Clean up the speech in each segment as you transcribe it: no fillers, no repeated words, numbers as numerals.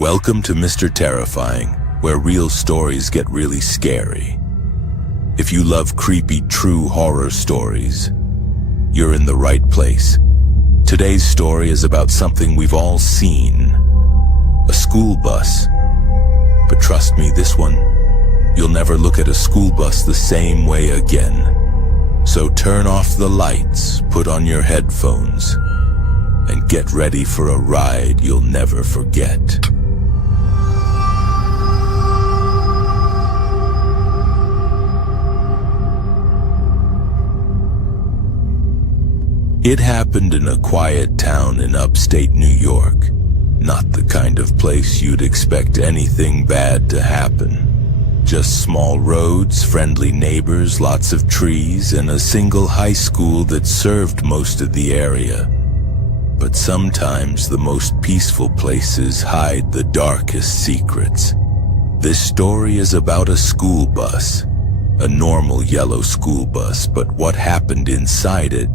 Welcome to Mr. Terrifying, where real stories get really scary. If you love creepy, true horror stories, you're in the right place. Today's story is about something we've all seen. A school bus. But trust me, this one, you'll never look at a school bus the same way again. So turn off the lights, put on your headphones, and get ready for a ride you'll never forget. It happened in a quiet town in upstate New York. Not the kind of place you'd expect anything bad to happen. Just small roads, friendly neighbors, lots of trees, and a single high school that served most of the area. But sometimes the most peaceful places hide the darkest secrets. This story is about a school bus. A normal yellow school bus, but what happened inside it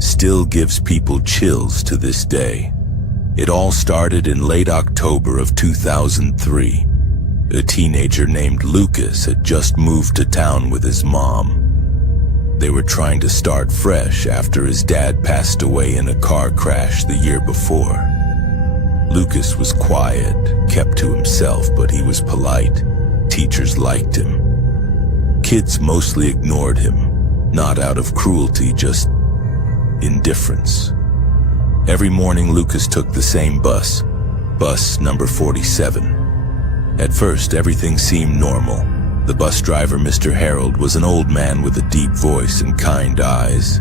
still gives people chills to this day. It all started in late October of 2003. A teenager named Lucas had just moved to town with his mom. They were trying to start fresh after his dad passed away in a car crash the year before. Lucas was quiet, kept to himself, but he was polite. Teachers liked him. Kids mostly ignored him, not out of cruelty, just indifference. Every morning Lucas took the same bus number 47. At first everything seemed normal. The bus driver, Mr. Harold, was an old man with a deep voice and kind eyes.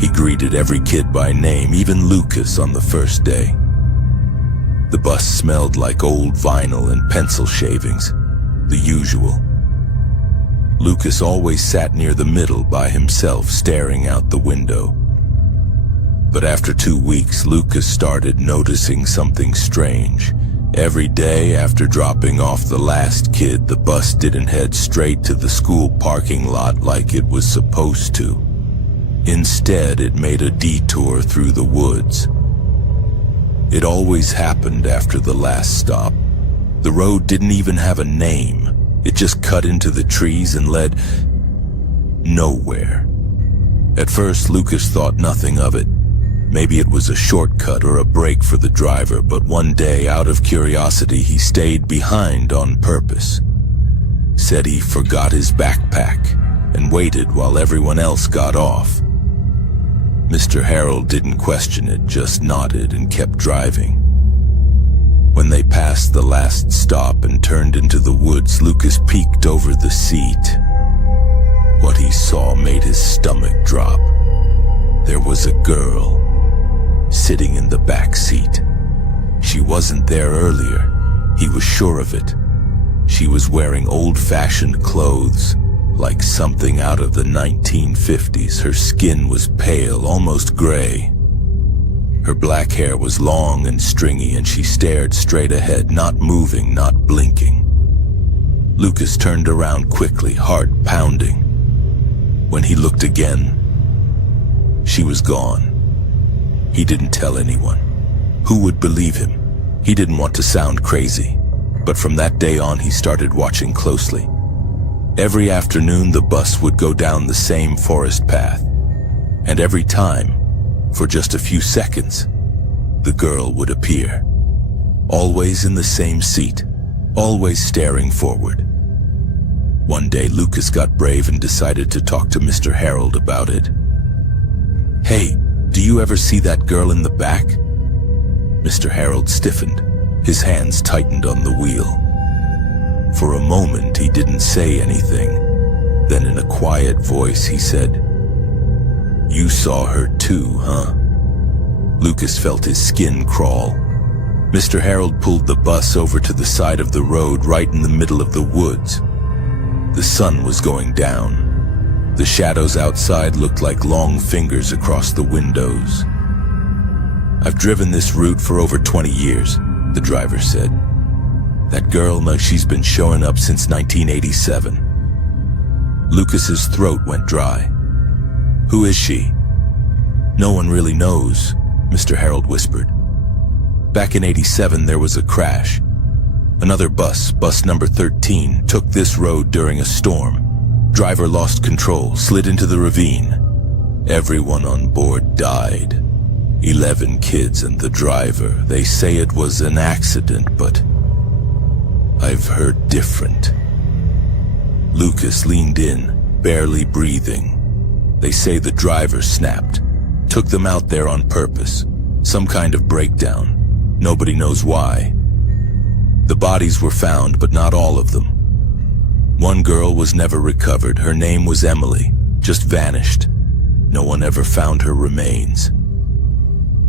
He greeted every kid by name, even Lucas, on the first day. The bus smelled like old vinyl and pencil shavings, the usual. Lucas always sat near the middle by himself, staring out the window. But after 2 weeks, Lucas started noticing something strange. Every day after dropping off the last kid, the bus didn't head straight to the school parking lot like it was supposed to. Instead, it made a detour through the woods. It always happened after the last stop. The road didn't even have a name. It just cut into the trees and led nowhere. At first, Lucas thought nothing of it. Maybe it was a shortcut or a break for the driver, but one day, out of curiosity, he stayed behind on purpose. Said he forgot his backpack and waited while everyone else got off. Mr. Harold didn't question it, just nodded and kept driving. When they passed the last stop and turned into the woods, Lucas peeked over the seat. What he saw made his stomach drop. There was a girl sitting in the back seat. She wasn't there earlier. He was sure of it. She was wearing old-fashioned clothes, like something out of the 1950s. Her skin was pale, almost gray. Her black hair was long and stringy, and she stared straight ahead, not moving, not blinking. Lucas turned around quickly, heart pounding. When he looked again, she was gone. He didn't tell anyone. Who would believe him? He didn't want to sound crazy, but from that day on he started watching closely. Every afternoon the bus would go down the same forest path, and every time, for just a few seconds, the girl would appear. Always in the same seat, always staring forward. One day Lucas got brave and decided to talk to Mr. Harold about it. "Hey, do you ever see that girl in the back?" Mr. Harold stiffened. His hands tightened on the wheel. For a moment he didn't say anything. Then in a quiet voice he said, "You saw her too, huh?" Lucas felt his skin crawl. Mr. Harold pulled the bus over to the side of the road right in the middle of the woods. The sun was going down. The shadows outside looked like long fingers across the windows. "I've driven this route for over 20 years, the driver said. "That girl, she's been showing up since 1987. Lucas's throat went dry. "Who is she?" "No one really knows," Mr. Harold whispered. Back in '87, there was a crash. Another bus number 13, took this road during a storm. Driver lost control, slid into the ravine. Everyone on board died. 11 kids and the driver. They say it was an accident, but I've heard different. Lucas leaned in, barely breathing. They say the driver snapped, took them out there on purpose. Some kind of breakdown. Nobody knows why. The bodies were found, but not all of them. One girl was never recovered. Her name was Emily, just vanished. No one ever found her remains.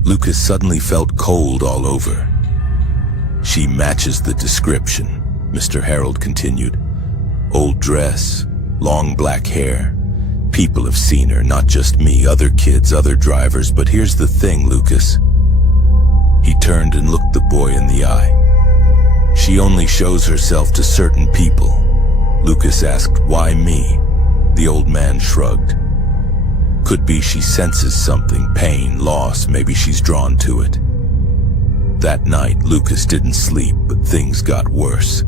Lucas suddenly felt cold all over. She matches the description, Mr. Harold continued. Old dress, long black hair. People have seen her, not just me, other kids, other drivers. But here's the thing, Lucas. He turned and looked the boy in the eye. She only shows herself to certain people. Lucas asked, "Why me?" The old man shrugged. Could be she senses something, pain, loss, maybe she's drawn to it. That night, Lucas didn't sleep, but things got worse.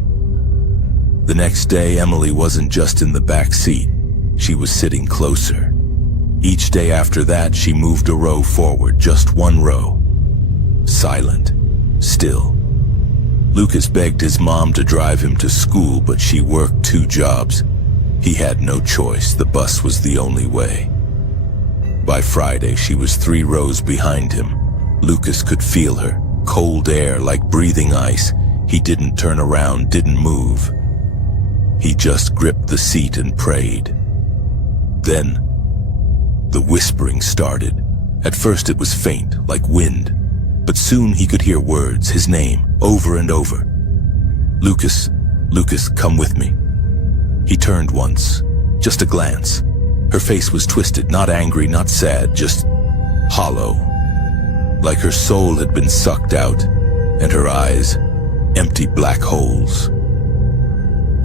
The next day, Emily wasn't just in the back seat. She was sitting closer. Each day after that, she moved a row forward, just one row. Silent, still. Lucas begged his mom to drive him to school, but she worked 2 jobs. He had no choice. The bus was the only way. By Friday, she was 3 rows behind him. Lucas could feel her, cold air like breathing ice. He didn't turn around, didn't move. He just gripped the seat and prayed. Then, the whispering started. At first it was faint, like wind. But soon he could hear words, his name, over and over. Lucas, Lucas, come with me. He turned once, just a glance. Her face was twisted, not angry, not sad, just hollow. Like her soul had been sucked out, and her eyes, empty black holes.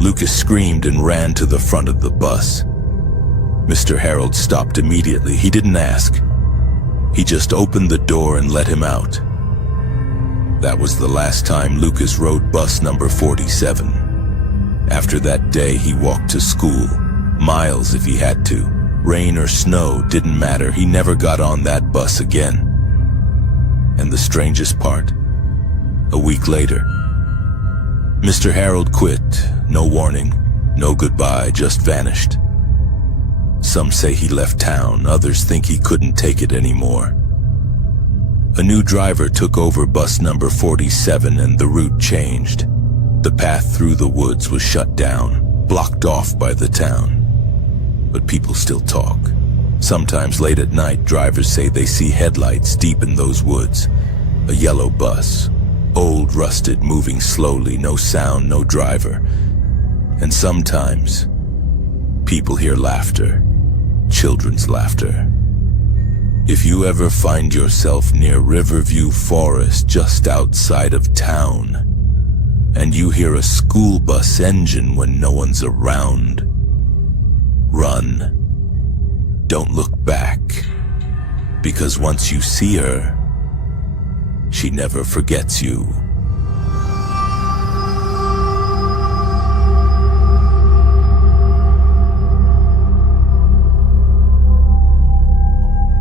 Lucas screamed and ran to the front of the bus. Mr. Harold stopped immediately. He didn't ask. He just opened the door and let him out. That was the last time Lucas rode bus number 47. After that day, he walked to school, miles if he had to. Rain or snow, didn't matter. He never got on that bus again. And the strangest part, a week later, Mr. Harold quit. No warning, no goodbye, just vanished. Some say he left town, others think he couldn't take it anymore. A new driver took over bus number 47 and the route changed. The path through the woods was shut down, blocked off by the town. But people still talk. Sometimes late at night, drivers say they see headlights deep in those woods. A yellow bus, old, rusted, moving slowly, no sound, no driver. And sometimes, people hear laughter, children's laughter. If you ever find yourself near Riverview Forest just outside of town, and you hear a school bus engine when no one's around, run. Don't look back, because once you see her, she never forgets you.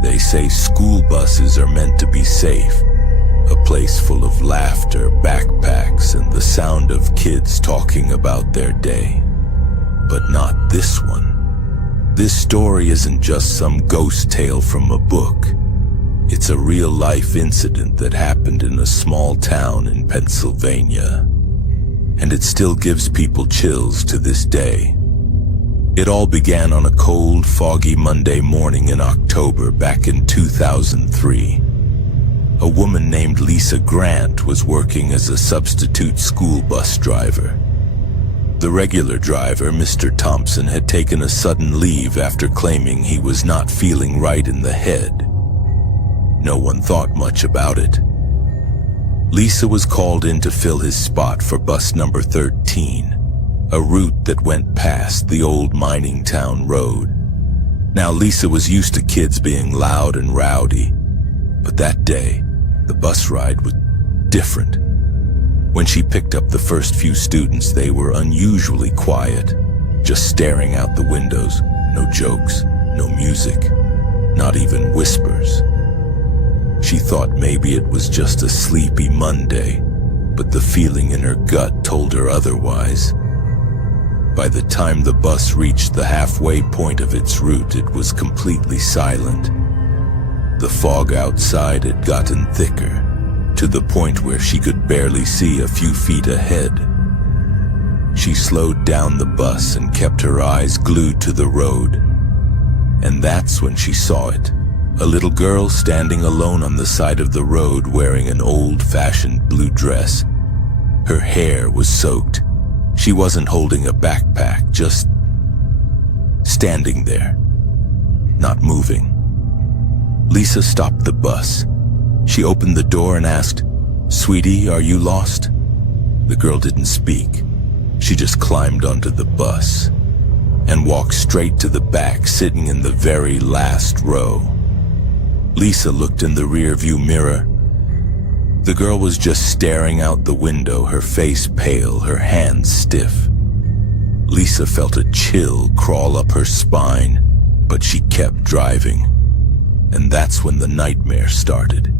They say school buses are meant to be safe, a place full of laughter, backpacks, and the sound of kids talking about their day. But not this one. This story isn't just some ghost tale from a book. It's a real-life incident that happened in a small town in Pennsylvania. And it still gives people chills to this day. It all began on a cold, foggy Monday morning in October back in 2003. A woman named Lisa Grant was working as a substitute school bus driver. The regular driver, Mr. Thompson, had taken a sudden leave after claiming he was not feeling right in the head. No one thought much about it. Lisa was called in to fill his spot for bus number 13, a route that went past the old mining town road. Now, Lisa was used to kids being loud and rowdy, but that day, the bus ride different. When she picked up the first few students, they were unusually quiet, just staring out the windows. No jokes, no music, not even whispers. She thought maybe it was just a sleepy Monday, but the feeling in her gut told her otherwise. By the time the bus reached the halfway point of its route, it was completely silent. The fog outside had gotten thicker, to the point where she could barely see a few feet ahead. She slowed down the bus and kept her eyes glued to the road. And that's when she saw it. A little girl standing alone on the side of the road wearing an old-fashioned blue dress. Her hair was soaked. She wasn't holding a backpack, just standing there, not moving. Lisa stopped the bus. She opened the door and asked, "Sweetie, are you lost?" The girl didn't speak. She just climbed onto the bus and walked straight to the back, sitting in the very last row. Lisa looked in the rearview mirror. The girl was just staring out the window, her face pale, her hands stiff. Lisa felt a chill crawl up her spine, but she kept driving. And that's when the nightmare started.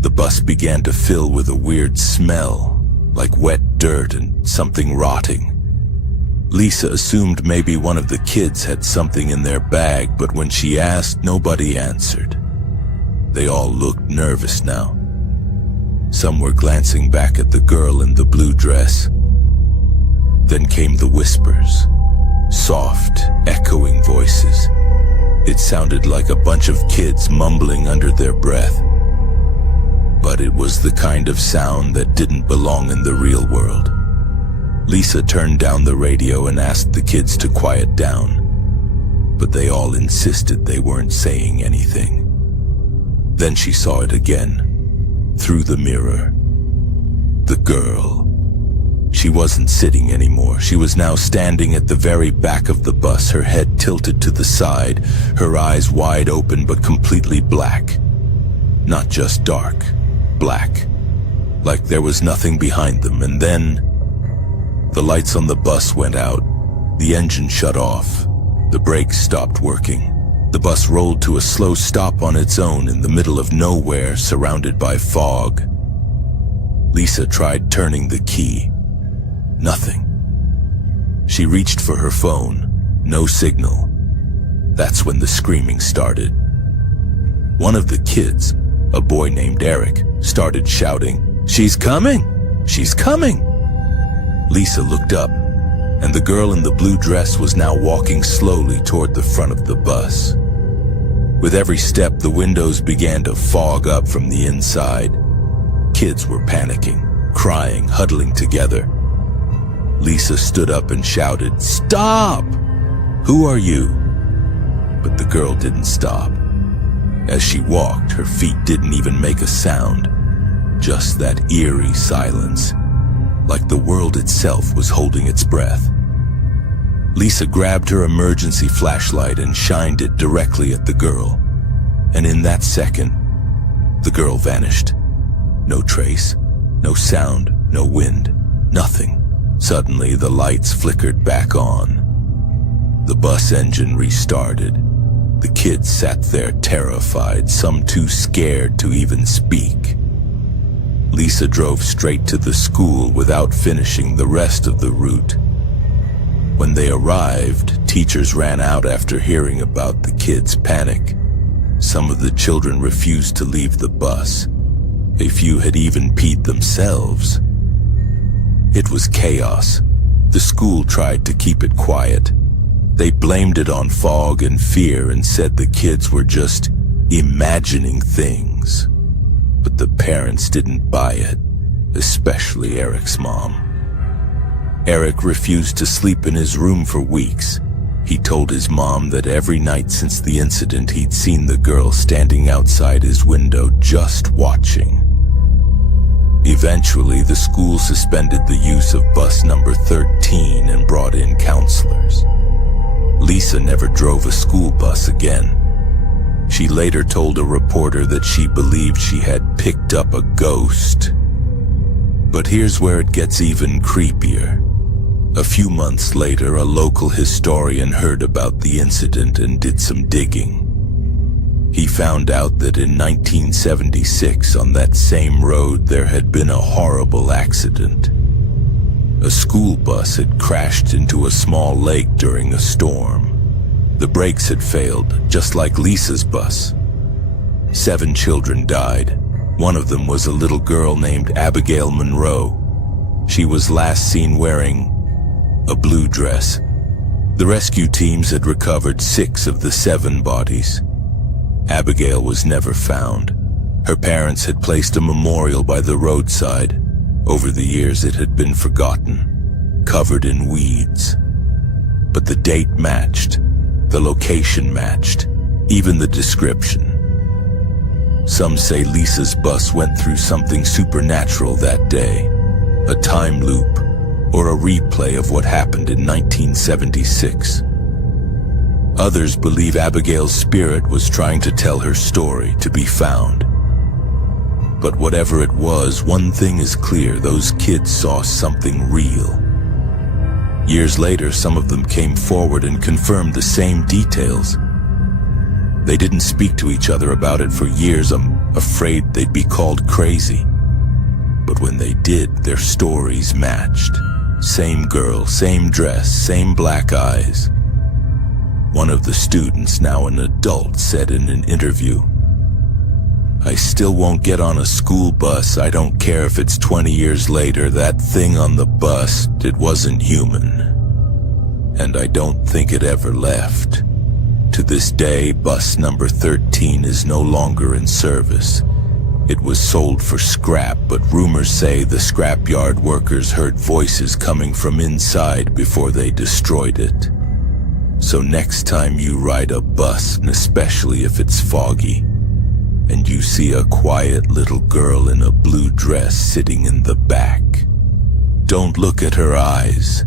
The bus began to fill with a weird smell, like wet dirt and something rotting. Lisa assumed maybe one of the kids had something in their bag, but when she asked, nobody answered. They all looked nervous now. Some were glancing back at the girl in the blue dress. Then came the whispers, soft, echoing voices. It sounded like a bunch of kids mumbling under their breath. But it was the kind of sound that didn't belong in the real world. Lisa turned down the radio and asked the kids to quiet down, but they all insisted they weren't saying anything. Then she saw it again, through the mirror. The girl. She wasn't sitting anymore. She was now standing at the very back of the bus, her head tilted to the side, her eyes wide open but completely black. Not just dark, black, like there was nothing behind them. And then the lights on the bus went out, the engine shut off, the brakes stopped working. The bus rolled to a slow stop on its own in the middle of nowhere, surrounded by fog. Lisa tried turning the key. Nothing. She reached for her phone. No signal. That's when the screaming started. One of the kids, a boy named Eric, started shouting, "She's coming! She's coming!" Lisa looked up, and the girl in the blue dress was now walking slowly toward the front of the bus. With every step, the windows began to fog up from the inside. Kids were panicking, crying, huddling together. Lisa stood up and shouted, "Stop! Who are you?" But the girl didn't stop. As she walked, her feet didn't even make a sound, just that eerie silence, like the world itself was holding its breath. Lisa grabbed her emergency flashlight and shined it directly at the girl. And in that second, the girl vanished. No trace, no sound, no wind, nothing. Suddenly, the lights flickered back on. The bus engine restarted. The kids sat there terrified, some too scared to even speak. Lisa drove straight to the school without finishing the rest of the route. When they arrived, teachers ran out after hearing about the kids' panic. Some of the children refused to leave the bus. A few had even peed themselves. It was chaos. The school tried to keep it quiet. They blamed it on fog and fear and said the kids were just imagining things. But the parents didn't buy it, especially Eric's mom. Eric refused to sleep in his room for weeks. He told his mom that every night since the incident he'd seen the girl standing outside his window just watching. Eventually, the school suspended the use of bus number 13 and brought in counselors. Lisa never drove a school bus again. She later told a reporter that she believed she had picked up a ghost. But here's where it gets even creepier. A few months later, a local historian heard about the incident and did some digging. He found out that in 1976, on that same road, there had been a horrible accident. A school bus had crashed into a small lake during a storm. The brakes had failed, just like Lisa's bus. 7 children died. One of them was a little girl named Abigail Monroe. She was last seen wearing a blue dress. The rescue teams had recovered 6 of the 7 bodies. Abigail was never found. Her parents had placed a memorial by the roadside. Over the years it had been forgotten, covered in weeds. But the date matched, the location matched, even the description. Some say Lisa's bus went through something supernatural that day, a time loop, or a replay of what happened in 1976. Others believe Abigail's spirit was trying to tell her story, to be found. But whatever it was, one thing is clear: those kids saw something real. Years later, some of them came forward and confirmed the same details. They didn't speak to each other about it for years. I'm afraid they'd be called crazy. But when they did, their stories matched. Same girl, same dress, same black eyes. One of the students, now an adult, said in an interview, "I still won't get on a school bus. I don't care if it's 20 years later. That thing on the bus, it wasn't human. And I don't think it ever left." To this day, bus number 13 is no longer in service. It was sold for scrap, but rumors say the scrapyard workers heard voices coming from inside before they destroyed it. So next time you ride a bus, and especially if it's foggy, and you see a quiet little girl in a blue dress sitting in the back, don't look at her eyes.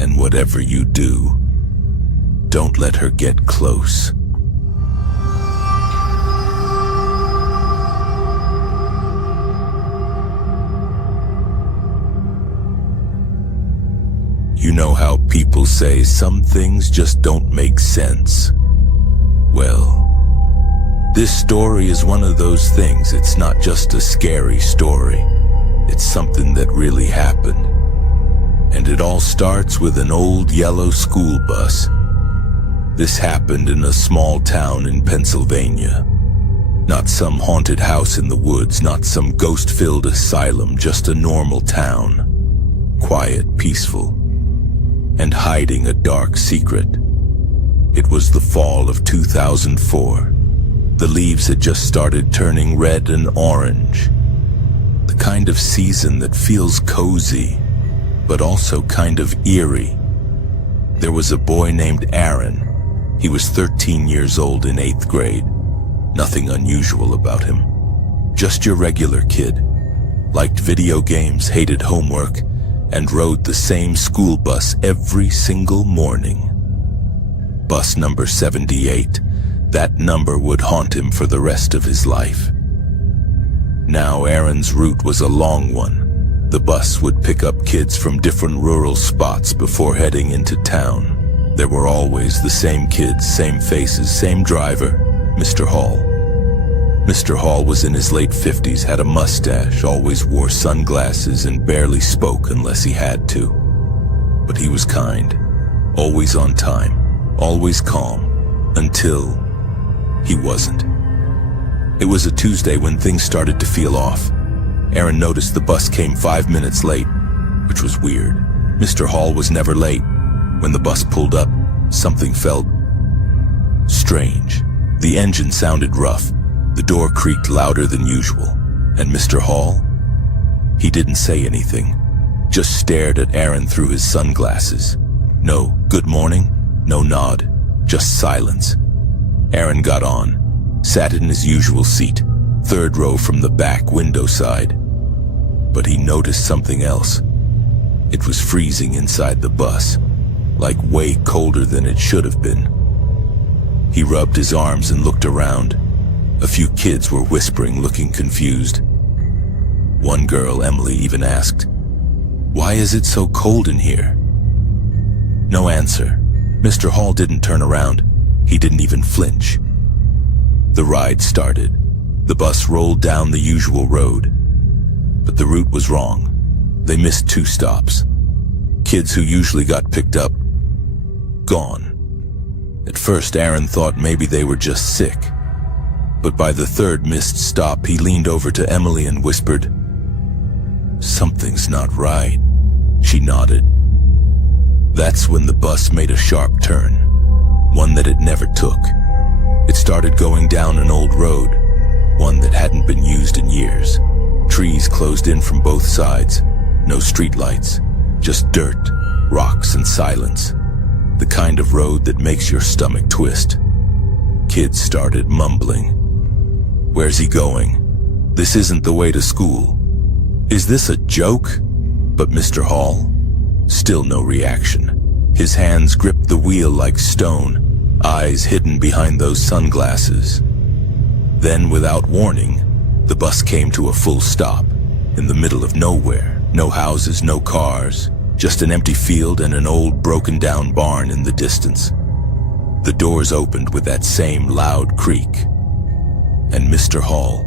And whatever you do, don't let her get close. You know how people say some things just don't make sense? Well, this story is one of those things. It's not just a scary story. It's something that really happened. And it all starts with an old yellow school bus. This happened in a small town in Pennsylvania. Not some haunted house in the woods, not some ghost-filled asylum, just a normal town. Quiet, peaceful, and hiding a dark secret. It was the fall of 2004. The leaves had just started turning red and orange. The kind of season that feels cozy, but also kind of eerie. There was a boy named Aaron. He was 13 years old in 8th grade. Nothing unusual about him. Just your regular kid. Liked video games, hated homework, and rode the same school bus every single morning. Bus number 78. That number would haunt him for the rest of his life. Now Aaron's route was a long one. The bus would pick up kids from different rural spots before heading into town. There were always the same kids, same faces, same driver, Mr. Hall. Mr. Hall was in his late 50s, had a mustache, always wore sunglasses, and barely spoke unless he had to. But he was kind, always on time, always calm, until he wasn't. It was a Tuesday when things started to feel off. Aaron noticed the bus came 5 minutes late, which was weird. Mr. Hall was never late. When the bus pulled up, something felt strange. The engine sounded rough. The door creaked louder than usual. And Mr. Hall? He didn't say anything, just stared at Aaron through his sunglasses. No good morning, no nod, just silence. Aaron got on, sat in his usual seat, 3rd row from the back window side. But he noticed something else. It was freezing inside the bus, like way colder than it should have been. He rubbed his arms and looked around. A few kids were whispering, looking confused. One girl, Emily, even asked, "Why is it so cold in here?" No answer. Mr. Hall didn't turn around. He didn't even flinch. The ride started. The bus rolled down the usual road. But the route was wrong. They missed 2 stops. Kids who usually got picked up, gone. At first, Aaron thought maybe they were just sick. But by the 3rd missed stop, he leaned over to Emily and whispered, "Something's not right." She nodded. That's when the bus made a sharp turn, one that it never took. It started going down an old road, one that hadn't been used in years. Trees closed in from both sides, no streetlights, just dirt, rocks, and silence. The kind of road that makes your stomach twist. Kids started mumbling. "Where's he going? This isn't the way to school. Is this a joke?" But Mr. Hall? Still no reaction. His hands gripped the wheel like stone, eyes hidden behind those sunglasses. Then, without warning, the bus came to a full stop, in the middle of nowhere. No houses, no cars, just an empty field and an old broken-down barn in the distance. The doors opened with that same loud creak. And Mr. Hall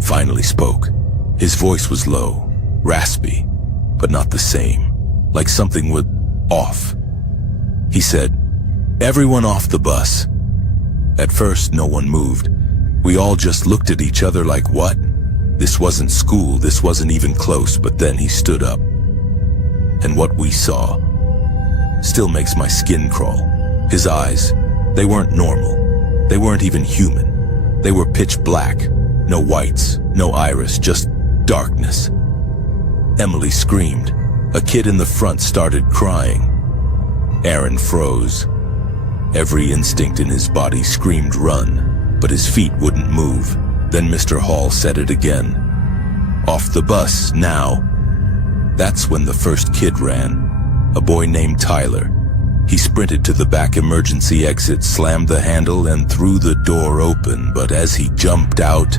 finally spoke. His voice was low, raspy, but not the same, like something was off. He said, "Everyone off the bus." At first, no one moved. We all just looked at each other like, what? This wasn't school, this wasn't even close, but then he stood up. And what we saw still makes my skin crawl. His eyes, they weren't normal. They weren't even human. They were pitch black. No whites, no iris, just darkness. Emily screamed. A kid in the front started crying. Aaron froze. Every instinct in his body screamed run, but his feet wouldn't move. Then Mr. Hall said it again. "Off the bus, now." That's when the first kid ran, a boy named Tyler. He sprinted to the back emergency exit, slammed the handle, and threw the door open, but as he jumped out,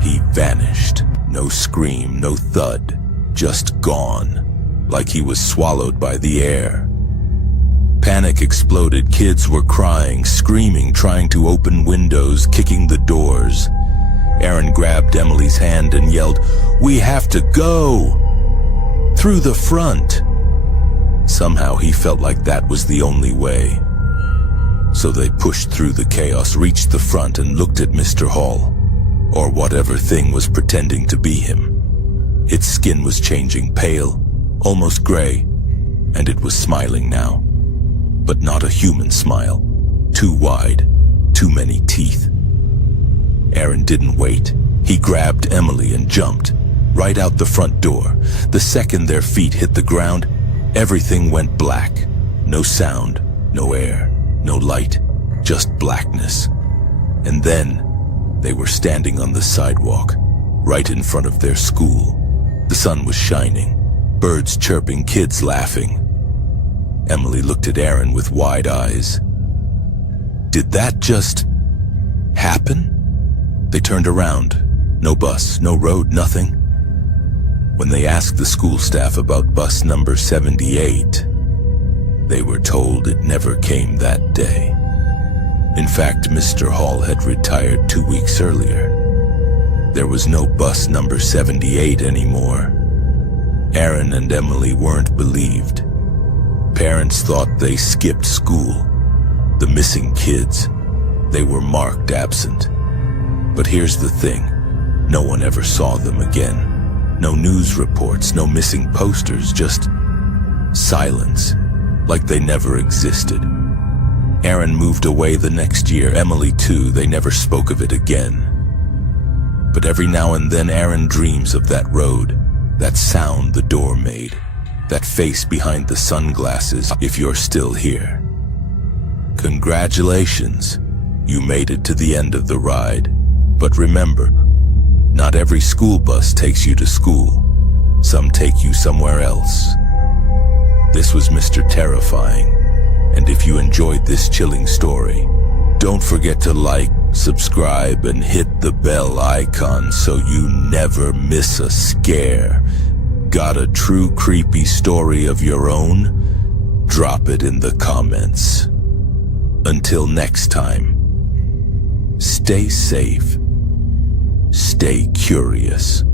he vanished. No scream, no thud, just gone, like he was swallowed by the air. Panic exploded. Kids were crying, screaming, trying to open windows, kicking the doors. Aaron grabbed Emily's hand and yelled, "We have to go! Through the front!" Somehow he felt like that was the only way. So they pushed through the chaos, reached the front, and looked at Mr. Hall, or whatever thing was pretending to be him. Its skin was changing, pale, almost gray, and it was smiling now. But not a human smile. Too wide, too many teeth. Aaron didn't wait. He grabbed Emily and jumped, right out the front door. The second their feet hit the ground, everything went black. No sound, no air, no light, just blackness. And then they were standing on the sidewalk, right in front of their school. The sun was shining, birds chirping, kids laughing. Emily looked at Aaron with wide eyes. Did that just happen? They turned around. No bus, no road, nothing. When they asked the school staff about bus number 78, they were told it never came that day. In fact, Mr. Hall had retired 2 weeks earlier. There was no bus number 78 anymore. Aaron and Emily weren't believed. Parents thought they skipped school. The missing kids, they were marked absent. But here's the thing, no one ever saw them again. No news reports, no missing posters, just silence, like they never existed. Aaron moved away the next year, Emily too. They never spoke of it again. But every now and then Aaron dreams of that road, that sound the door made, that face behind the sunglasses. If you're still here, congratulations, you made it to the end of the ride. But remember, not every school bus takes you to school. Some take you somewhere else. This was Mr. Terrifying, and if you enjoyed this chilling story, Don't forget to like, subscribe, and hit the bell icon so you never miss a scare. Got a true creepy story of your own? Drop it in the comments. Until next time, stay safe, stay curious.